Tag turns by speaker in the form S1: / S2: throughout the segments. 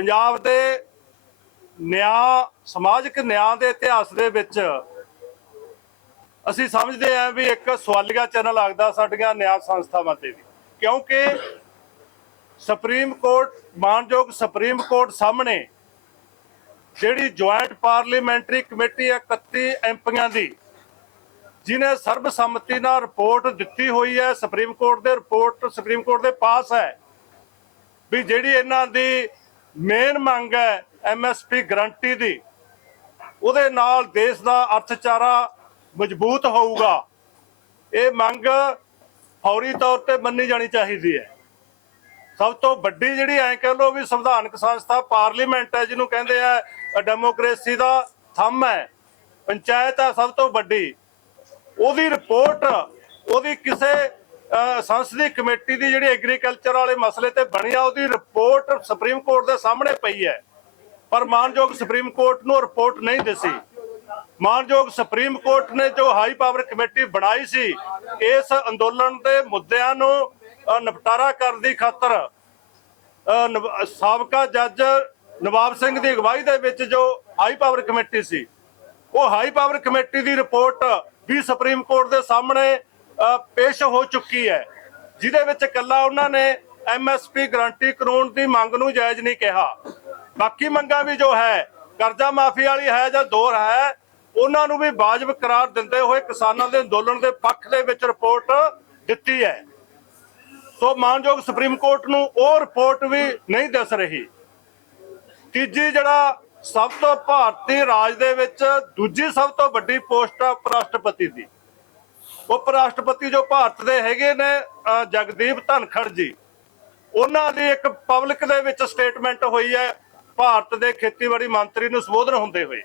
S1: ਪੰਜਾਬ ਦੇ ਨਿਆਂ, ਸਮਾਜਿਕ ਨਿਆਂ ਦੇ ਇਤਿਹਾਸ ਦੇ ਵਿੱਚ ਅਸੀਂ ਸਮਝਦੇ ਹਾਂ ਵੀ ਇੱਕ ਸਵਾਲੀਆ ਚੈਨਲ ਲੱਗਦਾ ਸਾਡੀਆਂ ਨਿਆਂ ਸੰਸਥਾਵਾਂ ਤੇ ਵੀ। ਕਿਉਂਕਿ ਸੁਪਰੀਮ ਕੋਰਟ, ਮਾਨਯੋਗ ਸੁਪਰੀਮ ਕੋਰਟ ਸਾਹਮਣੇ ਜਿਹੜੀ ਜੁਆਇੰਟ ਪਾਰਲੀਮੈਂਟਰੀ ਕਮੇਟੀ ਹੈ 31 ਐਮਪੀਆਂ ਦੀ ਜਿਨੇ ਸਰਬਸੰਮਤੀ ਨਾਲ ਰਿਪੋਰਟ ਦਿੱਤੀ ਹੋਈ ਹੈ, ਸੁਪਰੀਮ ਕੋਰਟ ਦੇ ਰਿਪੋਰਟ ਸੁਪਰੀਮ ਕੋਰਟ ਦੇ ਪਾਸ ਹੈ, ਵੀ ਜਿਹੜੀ ਇਹਨਾਂ ਦੀ ਮੇਨ ਮੰਗ ਹੈ ਐਮਐਸਪੀ ਗਰੰਟੀ ਦੀ। ਉਹਦੇ ਨਾਲ ਦੇਸ਼ ਦਾ ਅਰਥਚਾਰਾ ਮਜ਼ਬੂਤ ਹੋਊਗਾ। ਇਹ ਮੰਗ ਫੌਰੀ ਤੌਰ ਤੇ ਮੰਨੀ ਜਾਣੀ ਚਾਹੀਦੀ ਹੈ। ਸਭ ਤੋਂ ਵੱਡੀ ਜਿਹੜੀ ਐ ਕਹ ਲੋ ਵੀ ਸੰਵਿਧਾਨਕ ਸੰਸਥਾ ਪਾਰਲੀਮੈਂਟ ਹੈ, ਜਿਹਨੂੰ ਕਹਿੰਦੇ ਆ ਡੈਮੋਕ੍ਰੇਸੀ ਦਾ ਥੰਮ ਹੈ। ਪੰਚਾਇਤ ਹੈ ਸਭ ਤੋਂ ਵੱਡੀ। ਉਹਦੀ ਰਿਪੋਰਟ, ਉਹਦੀ ਕਿਸੇ ਸੰਸਦੀ ਕਮੇਟੀ ਦੀ ਜਿਹੜੀ ਐਗਰੀਕਲਚਰ ਵਾਲੇ ਮਸਲੇ ਤੇ ਬਣੀ ਆ, ਉਹਦੀ ਰਿਪੋਰਟ ਸੁਪਰੀਮ ਕੋਰਟ ਦੇ ਸਾਹਮਣੇ ਪਈ ਹੈ। ਪਰ ਮਾਨਯੋਗ ਸੁਪਰੀਮ ਕੋਰਟ ਨੂੰ ਰਿਪੋਰਟ ਨਹੀਂ ਦਿੱਤੀ ਮਾਨਯੋਗ ਸੁਪਰੀਮ ਕੋਰਟ ਨੇ ਜੋ ਹਾਈ ਪਾਵਰ ਕਮੇਟੀ ਬਣਾਈ ਸੀ, ਇਸ ਅੰਦੋਲਨ ਦੇ ਮੁੱਦਿਆਂ ਨੂੰ ਨਿਪਟਾਰਾ ਕਰਨ ਦੀ ਖਾਤਰ ਸਾਬਕਾ ਜੱਜ ਨਵਾਬ ਸਿੰਘ ਦੀ ਅਗਵਾਈ ਦੇ ਵਿੱਚ ਜੋ ਹਾਈ ਪਾਵਰ ਕਮੇਟੀ ਸੀ, ਉਹ ਹਾਈ ਪਾਵਰ ਕਮੇਟੀ ਦੀ ਰਿਪੋਰਟ ਵੀ ਸੁਪਰੀਮ ਕੋਰਟ ਦੇ ਸਾਹਮਣੇ ਪੇਸ਼ ਹੋ ਚੁੱਕੀ ਹੈ। ਜਿਹਦੇ ਵਿੱਚ ਇਕੱਲਾ ਉਹਨਾਂ ਨੇ ਐਮਐਸਪੀ ਗਰੰਟੀ ਕਾਨੂੰਨ ਦੀ ਮੰਗ ਨੂੰ ਜਾਇਜ਼ ਨਹੀਂ ਕਿਹਾ। ਬਾਕੀ ਮੰਗਾਂ ਵੀ ਜੋ ਹੈ, ਕਰਜ਼ਾ ਮਾਫੀ ਵਾਲੀ ਹੈ ਜਾਂ ਦੋਰ ਹੈ, ਉਹਨਾਂ ਨੂੰ ਵੀ ਵਾਜਬ ਕਰਾਰ ਦਿੰਦੇ ਹੋਏ ਕਿਸਾਨਾਂ ਦੇ ਅੰਦੋਲਨ ਦੇ ਪੱਖ ਦੇ ਵਿੱਚ ਰਿਪੋਰਟ ਦਿੱਤੀ ਹੈ। ਸੋ ਮਾਨਯੋਗ ਸੁਪਰੀਮ ਕੋਰਟ ਨੂੰ ਉਹ ਰਿਪੋਰਟ ਵੀ ਨਹੀਂ ਦਿਸ ਰਹੀ। ਤੀਜੀ ਜਿਹੜਾ ਸਭ ਤੋਂ ਭਾਰਤੀ ਰਾਜ ਦੇ ਵਿੱਚ ਦੂਜੀ ਸਭ ਤੋਂ ਵੱਡੀ ਪੋਸਟ ਆ ਉਪ ਰਾਸ਼ਟਰਪਤੀ ਦੀ। ਉਪ ਰਾਸ਼ਟਰਪਤੀ ਜੋ ਭਾਰਤ ਦੇ ਹੈਗੇ ਨੇ ਜਗਦੀਪ ਧਨਖੜ ਜੀ, ਉਹਨਾਂ ਦੀ ਇੱਕ ਪਬਲਿਕ ਦੇ ਵਿੱਚ ਸਟੇਟਮੈਂਟ ਹੋਈ ਹੈ, ਭਾਰਤ ਦੇ ਖੇਤੀਬਾੜੀ ਮੰਤਰੀ ਨੂੰ ਸੰਬੋਧਨ ਹੁੰਦੇ ਹੋਏ।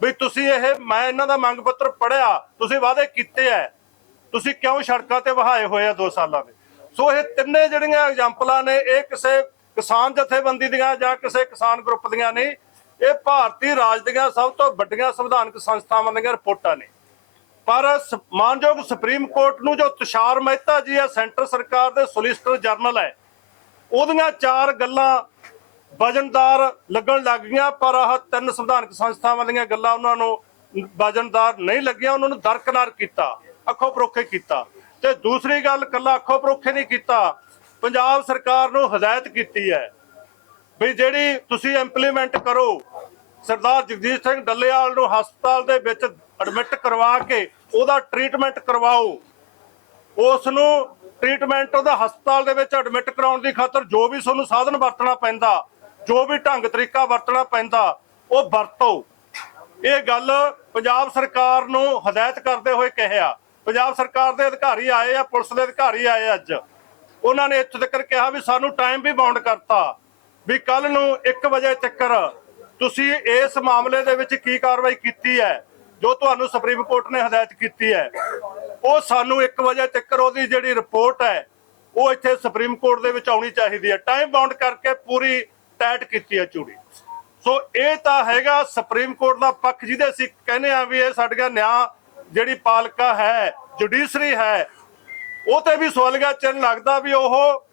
S1: ਵੀ ਤੁਸੀਂ ਇਹ, ਮੈਂ ਇਹਨਾਂ ਦਾ ਮੰਗ ਪੱਤਰ ਪੜਿਆ ਤੁਸੀਂ ਵਾਅਦੇ ਕੀਤੇ ਐ। ਤੁਸੀਂ ਕਿਉਂ ਸੜਕਾਂ ਤੇ ਵਹਾਏ ਹੋਏ ਆ 2 ਸਾਲਾਂ ਦੇ? ਸੋ ਇਹ ਤਿੰਨੇ ਜਿਹੜੀਆਂ ਐਗਜ਼ਾਮਪਲਾਂ ਨੇ, ਇਹ ਕਿਸੇ ਕਿਸਾਨ ਜਥੇਬੰਦੀ ਦੀਆਂ ਜਾਂ ਕਿਸੇ ਕਿਸਾਨ ਗਰੁੱਪ ਦੀਆਂ ਨਹੀਂ, ਇਹ ਭਾਰਤੀ ਰਾਜ ਦੀਆਂ ਸਭ ਤੋਂ ਵੱਡੀਆਂ ਸੰਵਿਧਾਨਕ ਸੰਸਥਾਵਾਂ ਦੀਆਂ ਰਿਪੋਰਟਾਂ ਨੇ। ਪਰ ਸ- ਮਾਨਯੋਗ ਸੁਪਰੀਮ ਕੋਰਟ ਨੂੰ ਜੋ ਤੁਸ਼ਾਰ ਮਹਿਤਾ ਜੀ ਹੈ, ਸੈਂਟਰ ਸਰਕਾਰ ਦੇ ਸੋਲਿਸਟਰ ਜਨਰਲ ਹੈ, ਉਹਦੀਆਂ ਚਾਰ ਗੱਲਾਂ ਵਜਨਦਾਰ ਲੱਗਣ ਲੱਗ ਗਈਆਂ, ਪਰ ਆਹ ਤਿੰਨ ਸੰਵਿਧਾਨਕ ਸੰਸਥਾਵਾਂ ਦੀਆਂ ਗੱਲਾਂ ਉਹਨਾਂ ਨੂੰ ਵਜਨਦਾਰ ਨਹੀਂ ਲੱਗੀਆਂ, ਉਹਨਾਂ ਨੂੰ ਦਰਕਨਾਰ ਕੀਤਾ, ਅੱਖੋਂ ਪਰੋਖੇ ਕੀਤਾ। ਤੇ ਦੂਸਰੀ ਗੱਲ, ਕੱਲਾ ਅੱਖੋਂ ਪਰੋਖੇ ਨਹੀਂ ਕੀਤਾ, ਪੰਜਾਬ ਸਰਕਾਰ ਨੂੰ ਹਦਾਇਤ ਕੀਤੀ ਹੈ ਵੀ ਜਿਹੜੀ ਤੁਸੀਂ ਇੰਪਲੀਮੈਂਟ ਕਰੋ, ਸਰਦਾਰ ਜਗਜੀਤ ਸਿੰਘ ਡੱਲੇਵਾਲ ਨੂੰ ਹਸਪਤਾਲ ਦੇ ਵਿੱਚ ਐਡਮਿਟ ਕਰਵਾ ਕੇ ਉਹਦਾ ਟ੍ਰੀਟਮੈਂਟ ਕਰਵਾਓ। ਉਸ ਨੂੰ ਟ੍ਰੀਟਮੈਂਟ ਉਹਦਾ ਹਸਪਤਾਲ ਦੇ ਵਿੱਚ ਐਡਮਿਟ ਕਰਾਉਣ ਦੀ ਖਾਤਰ ਜੋ ਵੀ ਤੁਹਾਨੂੰ ਸਾਧਨ ਵਰਤਣਾ ਪੈਂਦਾ, ਜੋ ਵੀ ਢੰਗ ਤਰੀਕਾ ਵਰਤਣਾ ਪੈਂਦਾ, ਉਹ ਵਰਤੋ। ਇਹ ਗੱਲ ਪੰਜਾਬ ਸਰਕਾਰ ਨੂੰ ਹਦਾਇਤ ਕਰਦੇ ਹੋਏ ਕਿਹਾ। ਪੰਜਾਬ ਸਰਕਾਰ ਦੇ ਅਧਿਕਾਰੀ ਆਏ ਆ, ਪੁਲਿਸ ਦੇ ਅਧਿਕਾਰੀ ਆਏ ਅੱਜ। ਉਹਨਾਂ ਨੇ ਇੱਥੇ ਤੱਕ ਕਿਹਾ ਵੀ ਸਾਨੂੰ ਟਾਈਮ ਵੀ ਬਾਉਂਡ ਕਰਤਾ। ਵੀ ਕੱਲ ਨੂੰ 1 ਵਜੇ ਤੱਕ ਤੁਸੀਂ ਇਸ ਮਾਮਲੇ ਦੇ ਵਿੱਚ ਕੀ ਕਾਰਵਾਈ ਕੀਤੀ ਹੈ? ਜੋ ਤੁਹਾਨੂੰ ਸੁਪਰੀਮ ਕੋਰਟ ਨੇ ਹਦਾਇਤ ਕੀਤੀ ਹੈ, ਉਹ ਸਾਨੂੰ 1 ਵਜੇ ਤੱਕ ਉਹਦੀ ਜਿਹੜੀ ਰਿਪੋਰਟ ਹੈ, ਉਹ ਇੱਥੇ ਸੁਪਰੀਮ ਕੋਰਟ ਦੇ ਵਿੱਚ ਆਉਣੀ ਚਾਹੀਦੀ ਹੈ। ਟਾਈਮ ਬਾਉਂਡ ਕਰਕੇ ਪੂਰੀ ਟਾਈਟ ਕੀਤੀ ਹੈ ਚੂੜੀ। ਸੋ ਇਹ ਤਾਂ ਹੈਗਾ ਸੁਪਰੀਮ ਕੋਰਟ ਦਾ ਪੱਖ ਜਿਹਦੇ ਅਸੀਂ ਕਹਿੰਦੇ ਆ ਵੀ ਇਹ ਸਾਡੀਆਂ ਨਿਆਂ ਜਿਹੜੀ ਪਾਲਿਕਾ ਹੈ ਜੁਡੀਸ਼ਰੀ ਹੈ, ਉਹ ਤੇ ਵੀ ਸਵਾਲੀਆ ਚਿੰਨ੍ਹ ਲੱਗਦਾ ਵੀ ਉਹ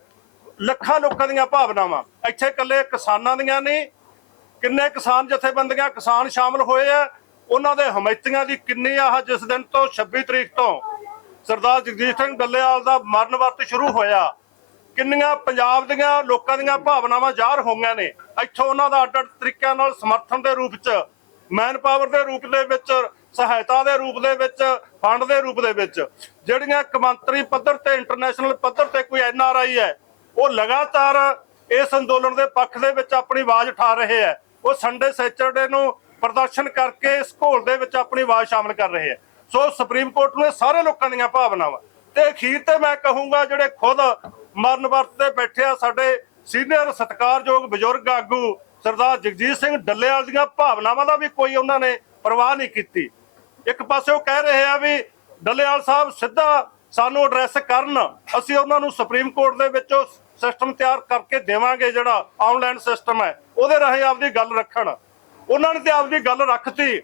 S1: ਲੱਖਾਂ ਲੋਕਾਂ ਦੀਆਂ ਭਾਵਨਾਵਾਂ। ਇੱਥੇ ਇਕੱਲੇ ਕਿਸਾਨਾਂ ਦੀਆਂ ਨਹੀਂ, ਕਿੰਨੇ ਕਿਸਾਨ ਜਥੇਬੰਦੀਆਂ ਕਿਸਾਨ ਸ਼ਾਮਲ ਹੋਏ ਆ ਉਹਨਾਂ ਦੇ ਹਮਾਇਤੀਆਂ ਦੀ ਕਿੰਨੀ ਆਹ ਜਿਸ ਦਿਨ ਤੋਂ 26 ਤਰੀਕ ਤੋਂ ਸਰਦਾਰ ਜਗਜੀਤ ਸਿੰਘ ਡੱਲੇਵਾਲ ਦਾ ਮਰਨ ਵਰਤ ਸ਼ੁਰੂ ਹੋਇਆ, ਕਿੰਨੀਆਂ ਪੰਜਾਬ ਦੀਆਂ ਲੋਕਾਂ ਦੀਆਂ ਭਾਵਨਾਵਾਂ ਜ਼ਾਹਰ ਹੋਈਆਂ ਨੇ, ਇੱਥੋਂ ਉਹਨਾਂ ਦਾ ਅੱਡ ਅੱਡ ਤਰੀਕਿਆਂ ਨਾਲ ਸਮਰਥਨ ਦੇ ਰੂਪ 'ਚ ਮੈਨ ਪਾਵਰ ਦੇ ਰੂਪ ਦੇ ਵਿੱਚ, ਸਹਾਇਤਾ ਦੇ ਰੂਪ ਦੇ ਵਿੱਚ ਫੰਡ ਦੇ ਰੂਪ ਦੇ ਵਿੱਚ, ਜਿਹੜੀਆਂ ਕਮੰਤਰੀ ਪੱਧਰ ਤੇ ਇੰਟਰਨੈਸ਼ਨਲ ਪੱਧਰ ਤੇ ਕੋਈ ਐਨ ਆਰ ਆਈ ਹੈ, ਉਹ ਲਗਾਤਾਰ ਇਸ ਅੰਦੋਲਨ ਦੇ ਪੱਖ ਦੇ ਵਿੱਚ ਆਪਣੀ ਆਵਾਜ਼ ਉਠਾ ਰਹੇ ਹੈ, ਉਹ ਸੰਡੇ ਸੈਚਰਡੇ ਨੂੰ ਪ੍ਰਦਰਸ਼ਨ ਕਰਕੇ ਇਸ ਘੋਲ ਦੇ ਵਿੱਚ ਆਪਣੀ ਆਵਾਜ਼ ਸ਼ਾਮਲ ਕਰ ਰਹੇ ਹੈ। ਸੋ ਸੁਪਰੀਮ ਕੋਰਟ ਨੂੰ ਇਹ ਸਾਰੇ ਲੋਕਾਂ ਦੀਆਂ ਭਾਵਨਾਵਾਂ। ਤੇ ਅਖੀਰ ਤੇ ਮੈਂ ਕਹੂੰਗਾ ਜਿਹੜੇ ਖੁਦ ਮਰਨ ਵਰਤ ਤੇ ਬੈਠੇ ਆ, ਸਾਡੇ ਸੀਨੀਅਰ ਸਤਿਕਾਰਯੋਗ ਬਜ਼ੁਰਗ ਆਗੂ ਸਰਦਾਰ ਜਗਜੀਤ ਸਿੰਘ ਡੱਲੇਵਾਲ ਦੀਆਂ ਭਾਵਨਾਵਾਂ ਦਾ ਵੀ ਕੋਈ ਉਹਨਾਂ ਨੇ ਪਰਵਾਹ ਨਹੀਂ ਕੀਤੀ। ਇੱਕ ਪਾਸੇ ਉਹ ਕਹਿ ਰਹੇ ਆ ਵੀ ਡੱਲੇਵਾਲ ਸਾਹਿਬ ਸਿੱਧਾ ਸਾਨੂੰ ਐਡਰੈਸ ਕਰਨ, ਅਸੀਂ ਉਹਨਾਂ ਨੂੰ ਸੁਪਰੀਮ ਕੋਰਟ ਦੇ ਵਿੱਚ ਉਹ ਸਿਸਟਮ ਤਿਆਰ ਕਰਕੇ ਦੇਵਾਂਗੇ ਜਿਹੜਾ ਆਨਲਾਈਨ ਸਿਸਟਮ ਹੈ, ਉਹਦੇ ਰਾਹੀਂ ਆਪਦੀ ਗੱਲ ਰੱਖਣ। ਉਹਨਾਂ ਨੇ ਤੇ ਆਪਦੀ ਗੱਲ ਰੱਖਤੀ।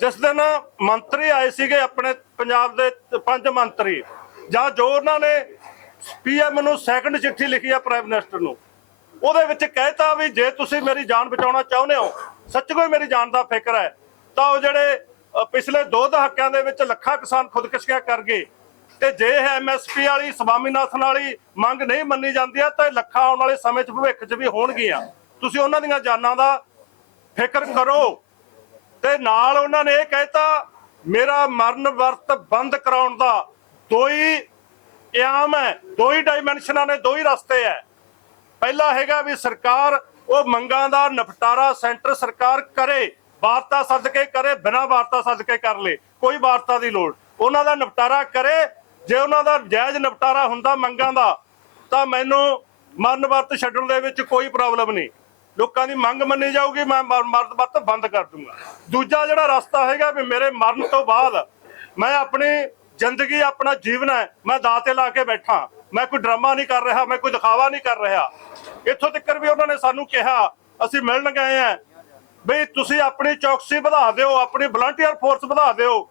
S1: ਜਿਸ ਦਿਨ ਮੰਤਰੀ ਆਏ ਸੀਗੇ ਆਪਣੇ ਪੰਜਾਬ ਦੇ ਪੰਜ ਮੰਤਰੀ, ਜਾਂ ਜੋ ਉਹਨਾਂ ਨੇ ਪੀਐਮ ਨੂੰ ਸੈਕੰਡ ਚਿੱਠੀ ਲਿਖੀ ਆ ਪ੍ਰਾਈਮ ਮਿਨਿਸਟਰ ਨੂੰ, ਉਹਦੇ ਵਿੱਚ ਕਹਿਤਾ ਵੀ ਜੇ ਤੁਸੀਂ ਮੇਰੀ ਜਾਨ ਬਚਾਉਣਾ ਚਾਹੁੰਦੇ ਹੋ ਸੱਚ ਕੋਈ ਮੇਰੀ ਜਾਨ ਦਾ ਫਿਕਰ ਹੈ, ਤਾਂ ਉਹ ਜਿਹੜੇ ਪਿਛਲੇ ਦੋ ਦਹਾਕਿਆਂ ਦੇ ਵਿੱਚ ਲੱਖਾਂ ਕਿਸਾਨ ਖੁਦਕਸ਼ੀਆਂ ਕਰ ਗਏ, ਤੇ ਜੇ ਇਹ ਐਮਐਸਪੀ ਵਾਲੀ, ਸਵਾਮੀਨਾਥਨ ਵਾਲੀ ਮੰਗ ਨਹੀਂ ਮੰਨੀ ਜਾਂਦੀ ਤਾਂ ਲੱਖਾਂ ਆਉਣ ਵਾਲੇ ਸਮੇਂ 'ਚ ਭਵਿੱਖ 'ਚ ਵੀ ਹੋਣਗੀਆਂ। ਤੁਸੀਂ ਉਹਨਾਂ ਦੀਆਂ ਜਾਨਾਂ ਦਾ ਫਿਕਰ ਕਰੋ। ਤੇ ਨਾਲ ਉਹਨਾਂ ਨੇ ਇਹ ਕਹਿਤਾ, ਮੇਰਾ ਮਰਨ ਵਰਤ ਬੰਦ ਕਰਾਉਣ ਦਾ ਦੋ ਹੀ ਇਆਮ ਹੈ ਦੋ ਹੀ ਡਾਈਮੈਂਸ਼ਨਾਂ ਨੇ ਦੋ ਹੀ ਰਸਤੇ ਹੈ। ਪਹਿਲਾ ਹੈਗਾ ਵੀ ਸਰਕਾਰ ਉਹ ਮੰਗਾਂ ਦਾ ਨਿਪਟਾਰਾ ਸੈਂਟਰ ਸਰਕਾਰ ਕਰੇ, ਵਾਰਤਾ ਸੱਦ ਕੇ ਕਰੇ, ਬਿਨਾਂ ਵਾਰਤਾ ਸੱਦ ਕੇ ਕਰ ਲੇ, ਕੋਈ ਵਾਰਤਾ ਦੀ ਲੋੜ। ਉਹਨਾਂ ਦਾ ਨਿਪਟਾਰਾ ਕਰੇ, ਜੇ ਉਹਨਾਂ ਦਾ ਜਾਇਜ਼ ਨਿਪਟਾਰਾ ਹੁੰਦਾ ਮੰਗਾਂ ਦਾ, ਤਾਂ ਮੈਨੂੰ ਮਰਨ ਵਰਤ ਛੱਡਣ ਦੇ ਵਿੱਚ ਕੋਈ ਪ੍ਰੋਬਲਮ ਨਹੀਂ। ਲੋਕਾਂ ਦੀ ਮੰਗ ਮੰਨੀ ਜਾਊਗੀ, ਮੈਂ ਮਰ- ਮਰਨ ਵਰਤ ਬੰਦ ਕਰ ਦੂੰਗਾ। ਦੂਜਾ ਜਿਹੜਾ ਰਸਤਾ ਹੈਗਾ ਵੀ ਮੇਰੇ ਮਰਨ ਤੋਂ ਬਾਅਦ ਮੈਂ ਆਪਣੀ ਜ਼ਿੰਦਗੀ, ਆਪਣਾ ਜੀਵਨ ਹੈ, ਮੈਂ ਦਾਅ ਤੇ ਲਾ ਕੇ ਬੈਠਾ। ਮੈਂ ਕੋਈ ਡਰਾਮਾ ਨਹੀਂ ਕਰ ਰਿਹਾ, ਮੈਂ ਕੋਈ ਦਿਖਾਵਾ ਨਹੀਂ ਕਰ ਰਿਹਾ। ਇੱਥੋਂ ਤੱਕ ਵੀ ਉਹਨਾਂ ਨੇ ਸਾਨੂੰ ਕਿਹਾ, ਅਸੀਂ ਮਿਲਣ ਗਏ ਆ ਵੀ ਤੁਸੀਂ ਆਪਣੀ ਚੌਕਸੀ ਵਧਾ ਦਿਓ, ਆਪਣੀ ਵਲੰਟੀਅਰ ਫੋਰਸ ਵਧਾ ਦਿਓ।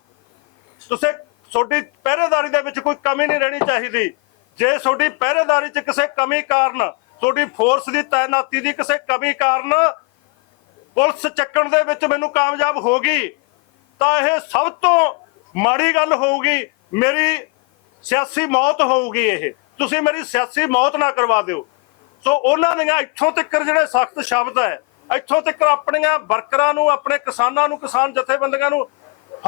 S1: ਤੁਸੀਂ ਤੁਹਾਡੀ ਪਹਿਰੇਦਾਰੀ ਦੇ ਵਿੱਚ ਕੋਈ ਕਮੀ ਨਹੀਂ ਰਹਿਣੀ ਚਾਹੀਦੀ। ਜੇ ਤੁਹਾਡੀ ਪਹਿਰੇਦਾਰੀ 'ਚ ਕਿਸੇ ਕਮੀ ਕਾਰਨ ਤੁਹਾਡੀ ਫੋਰਸ ਦੀ ਤਾਇਨਾਤੀ ਦੀ ਕਿਸੇ ਕਮੀ ਕਾਰਨ ਪੁਲਿਸ ਚੱਕਣ ਦੇ ਵਿੱਚ ਮੈਨੂੰ ਕਾਮਯਾਬ ਹੋ ਗਈ, ਤਾਂ ਇਹ ਸਭ ਤੋਂ ਮਾੜੀ ਗੱਲ ਹੋਊਗੀ, ਮੇਰੀ ਸਿਆਸੀ ਮੌਤ ਹੋਊਗੀ ਇਹ। ਤੁਸੀਂ ਮੇਰੀ ਸਿਆਸੀ ਮੌਤ ਨਾ ਕਰਵਾ ਦਿਓ। ਸੋ ਉਹਨਾਂ ਦੀਆਂ ਇੱਥੋਂ ਤੱਕ ਜਿਹੜੇ ਸਖਤ ਸ਼ਬਦ ਹੈ, ਇੱਥੋਂ ਤੱਕ ਆਪਣੀਆਂ ਵਰਕਰਾਂ ਨੂੰ, ਆਪਣੇ ਕਿਸਾਨਾਂ ਨੂੰ, ਕਿਸਾਨ ਜਥੇਬੰਦੀਆਂ ਨੂੰ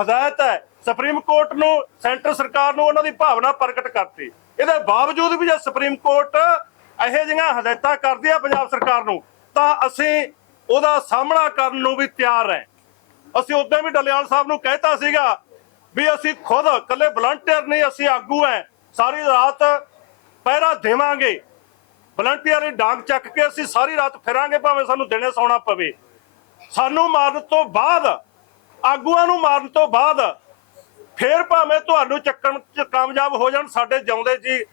S1: ਹਦਾਇਤ ਹੈ, ਸੁਪਰੀਮ ਕੋਰਟ ਨੂੰ, ਸੈਂਟਰ ਸਰਕਾਰ ਨੂੰ ਉਹਨਾਂ ਦੀ ਭਾਵਨਾ ਪ੍ਰਗਟ ਕਰਤੀ। ਇਹਦੇ ਬਾਵਜੂਦ ਵੀ ਜੇ ਸੁਪਰੀਮ ਕੋਰਟ ਇਹੋ ਜਿਹੀਆਂ ਹਦਾਇਤਾਂ ਕਰਦੀ ਆ ਪੰਜਾਬ ਸਰਕਾਰ ਨੂੰ, ਤਾਂ ਅਸੀਂ ਉਹਦਾ ਸਾਹਮਣਾ ਕਰਨ ਨੂੰ ਵੀ ਤਿਆਰ ਹੈ ਅਸੀਂ ਉਦੋਂ ਵੀ ਡਲਿਆਲ ਸਾਹਿਬ ਨੂੰ ਕਹਿਤਾ ਸੀਗਾ ਵੀ ਅਸੀਂ ਖੁਦ ਇਕੱਲੇ ਵਲੰਟੀਅਰ ਨਹੀਂ, ਅਸੀਂ ਆਗੂ ਹੈ ਸਾਰੀ ਰਾਤ ਪਹਿਰਾ ਦੇਵਾਂਗੇ। ਵਲੰਟੀਅਰ ਦੀ ਡਾਂਗ ਚੱਕ ਕੇ ਅਸੀਂ ਸਾਰੀ ਰਾਤ ਫਿਰਾਂਗੇ, ਭਾਵੇਂ ਸਾਨੂੰ ਦਿਨੇ ਸੌਣਾ ਪਵੇ। ਸਾਨੂੰ ਮਾਰਨ ਤੋਂ ਬਾਅਦ, ਆਗੂਆਂ ਨੂੰ ਮਾਰਨ ਤੋਂ ਬਾਅਦ ਫੇਰ ਭਾਵੇਂ ਤੁਹਾਨੂੰ ਚੱਕਣ ਚ ਕਾਮਯਾਬ ਹੋ ਜਾਣ, ਸਾਡੇ ਜਿਉਂਦੇ ਜੀ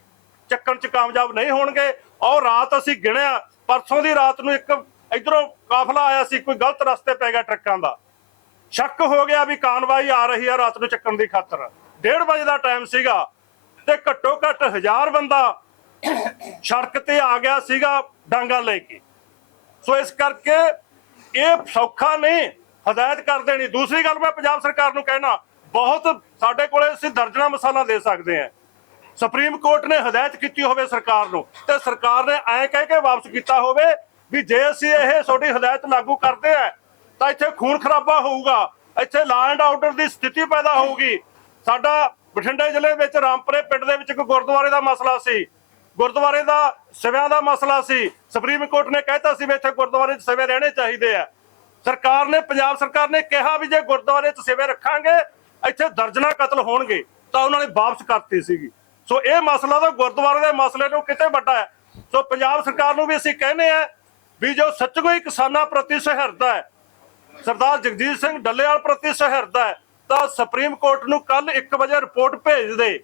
S1: ਚੱਕਣ ਚ ਕਾਮਯਾਬ ਨਹੀਂ ਹੋਣਗੇ। ਔਰ ਰਾਤ ਅਸੀਂ ਗਿਣਿਆ, ਪਰਸੋਂ ਦੀ ਰਾਤ ਨੂੰ ਇੱਕ ਇਧਰੋਂ ਕਾਫਲਾ ਆਇਆ ਸੀ, ਕੋਈ ਗਲਤ ਰਸਤੇ ਪੈ ਗਿਆ ਟਰੱਕਾਂ ਦਾ। ਸ਼ੱਕ ਹੋ ਗਿਆ ਵੀ ਕਾਨਵਾਈ ਆ ਰਹੀ ਆ ਰਾਤ ਨੂੰ ਚੱਕਣ ਦੀ ਖਾਤਰ। 1:30 ਵਜੇ ਦਾ ਟਾਈਮ ਸੀਗਾ ਤੇ ਘੱਟੋ ਘੱਟ ਹਜ਼ਾਰ ਬੰਦਾ ਸੜਕ ਤੇ ਆ ਗਿਆ ਸੀਗਾ ਡਾਂਗਾ ਲੈ ਕੇ। ਸੋ ਇਸ ਕਰਕੇ ਇਹ ਸੌਖਾ ਨਹੀਂ, ਹਦਾਇਤ ਕਰ ਦੇਣੀ। ਦੂਸਰੀ ਗੱਲ ਮੈਂ ਪੰਜਾਬ ਸਰਕਾਰ ਨੂੰ ਕਹਿਣਾ, ਬਹੁਤ ਸਾਡੇ ਕੋਲੇ ਅਸੀਂ ਦਰਜਨਾ ਮਸਾਲਾ ਦੇ ਸਕਦੇ ਹਾਂ। ਸੁਪਰੀਮ ਕੋਰਟ ਨੇ ਹਦਾਇਤ ਕੀਤੀ ਹੋਵੇ ਸਰਕਾਰ ਨੂੰ, ਤੇ ਸਰਕਾਰ ਨੇ ਐਂ ਕਹਿ ਕੇ ਵਾਪਸ ਕੀਤਾ ਹੋਵੇ ਵੀ ਜੇ ਅਸੀਂ ਇਹ ਤੁਹਾਡੀ ਹਦਾਇਤ ਲਾਗੂ ਕਰਦੇ ਆ, ਤਾਂ ਇੱਥੇ ਖੂਨ ਖਰਾਬਾ ਹੋਊਗਾ, ਇੱਥੇ ਲਾ ਐਂਡ ਆਰਡਰ ਦੀ ਸਥਿਤੀ ਪੈਦਾ ਹੋਊਗੀ। ਸਾਡਾ ਬਠਿੰਡੇ ਜ਼ਿਲ੍ਹੇ ਵਿੱਚ ਰਾਮਪੁਰੇ ਪਿੰਡ ਦੇ ਵਿੱਚ ਇੱਕ ਗੁਰਦੁਆਰੇ ਦਾ ਮਸਲਾ ਸੀ, ਗੁਰਦੁਆਰੇ ਦਾ ਸਿਵਿਆਂ ਦਾ ਮਸਲਾ ਸੀ। ਸੁਪਰੀਮ ਕੋਰਟ ਨੇ ਕਹਿਤਾ ਸੀ ਵੀ ਇੱਥੇ ਗੁਰਦੁਆਰੇ 'ਚ ਸਿਵੇ ਰਹਿਣੇ ਚਾਹੀਦੇ ਆ। ਸਰਕਾਰ ਨੇ, ਪੰਜਾਬ ਸਰਕਾਰ ਨੇ ਕਿਹਾ ਵੀ ਜੇ ਗੁਰਦੁਆਰੇ 'ਚ ਸਿਵੇ ਰੱਖਾਂਗੇ, ਇੱਥੇ ਦਰਜਨਾ ਕਤਲ ਹੋਣਗੇ, ਤਾਂ ਉਹਨਾਂ ਨੇ ਵਾਪਸ ਕਰਤੀ ਸੀਗੀ। ਸੋ ਇਹ ਮਸਲਾ ਤਾਂ ਗੁਰਦੁਆਰੇ ਦੇ ਮਸਲੇ ਨੂੰ ਕਿਤੇ ਵੱਡਾ ਹੈ। ਸੋ ਪੰਜਾਬ ਸਰਕਾਰ ਨੂੰ ਵੀ ਅਸੀਂ ਕਹਿੰਦੇ ਆ ਵੀ ਜੋ ਸੱਚਮੁੱਚ ਕਿਸਾਨਾਂ ਪ੍ਰਤੀ ਸਹਿਰਦਾ ਹੈ, ਸਰਦਾਰ ਜਗਜੀਤ ਸਿੰਘ ਡੱਲੇਵਾਲ ਪ੍ਰਤੀ ਸਹਿਰਦਾ ਹੈ, ਤਾਂ ਸੁਪਰੀਮ ਕੋਰਟ ਨੂੰ ਕੱਲ 1 ਵਜੇ ਰਿਪੋਰਟ ਭੇਜ ਦੇ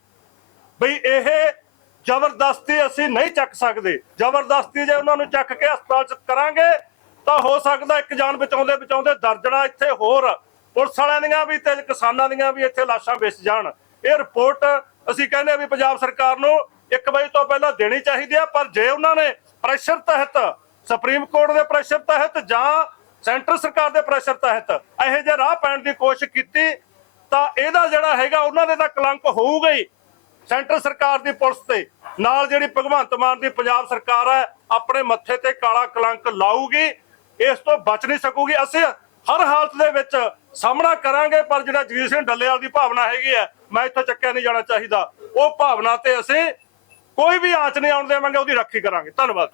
S1: ਬਈ ਇਹ ਜ਼ਬਰਦਸਤੀ ਅਸੀਂ ਨਹੀਂ ਚੱਕ ਸਕਦੇ। ਜ਼ਬਰਦਸਤੀ ਜੇ ਉਹਨਾਂ ਨੂੰ ਚੱਕ ਕੇ ਹਸਪਤਾਲ ਚ ਕਰਾਂਗੇ, ਤਾਂ ਹੋ ਸਕਦਾ ਇੱਕ ਜਾਨ ਬਚਾਉਂਦੇ ਬਚਾਉਂਦੇ ਦਰਜਣਾ ਇੱਥੇ ਹੋਰ। ਪੁਲਿਸ ਵਾਲਿਆਂ ਦੀਆਂ ਵੀ ਤੇ ਕਿਸਾਨਾਂ ਦੀਆਂ ਵੀ ਇੱਥੇ ਲਾਸ਼ਾਂ ਵੇਚ ਜਾਣ। ਇਹ ਰਿਪੋਰਟ ਅਸੀਂ ਕਹਿੰਦੇ ਆ ਵੀ ਪੰਜਾਬ ਸਰਕਾਰ ਨੂੰ 1 ਵਜੇ ਤੋਂ ਪਹਿਲਾਂ ਦੇਣੀ ਚਾਹੀਦੀ ਆ, ਪਰ ਜੇ ਉਹਨਾਂ ਨੇ ਪ੍ਰੈਸ਼ਰ ਤਹਿਤ ਸੁਪਰੀਮ ਕੋਰਟ ਦੇ ਪ੍ਰੈਸ਼ਰ ਤਹਿਤ ਜਾਂ ਸੈਂਟਰ ਸਰਕਾਰ ਦੇ ਪ੍ਰੈਸ਼ਰ ਤਹਿਤ ਇਹੋ ਜਿਹੇ ਰਾਹ ਪੈਣ ਦੀ ਕੋਸ਼ਿਸ਼ ਕੀਤੀ, ਤਾਂ ਇਹਦਾ ਜਿਹੜਾ ਹੈਗਾ ਉਹਨਾਂ ਦੇ ਤਾਂ ਕਲੰਕ ਹੋਊਗਾ ਹੀ ਸੈਂਟਰ ਸਰਕਾਰ ਦੀ ਪੁਲਿਸ ਤੇ। ਨਾਲ ਜਿਹੜੀ ਭਗਵੰਤ ਮਾਨ ਦੀ ਪੰਜਾਬ ਸਰਕਾਰ ਹੈ, ਆਪਣੇ ਮੱਥੇ ਤੇ ਕਾਲਾ ਕਲੰਕ ਲਾਊਗੀ, ਇਸ ਤੋਂ ਬਚ ਨਹੀਂ ਸਕੂਗੀ। ਅਸੀਂ ਹਰ ਹਾਲਤ ਦੇ ਵਿੱਚ ਸਾਹਮਣਾ ਕਰਾਂਗੇ, ਪਰ ਜਿਹੜਾ ਜਗਜੀਤ ਸਿੰਘ ਡੱਲੇਵਾਲ ਦੀ ਭਾਵਨਾ ਹੈਗੀ ਹੈ ਮੈਂ ਇੱਥੋਂ ਚੱਕਿਆ ਨਹੀਂ ਜਾਣਾ ਚਾਹੀਦਾ। ਉਹ ਭਾਵਨਾ ਤੇ ਅਸੀਂ ਕੋਈ ਵੀ ਆਂਚ ਨਹੀਂ ਆਉਣ ਦੇਵਾਂਗੇ, ਉਹਦੀ ਰਾਖੀ ਕਰਾਂਗੇ। ਧੰਨਵਾਦ।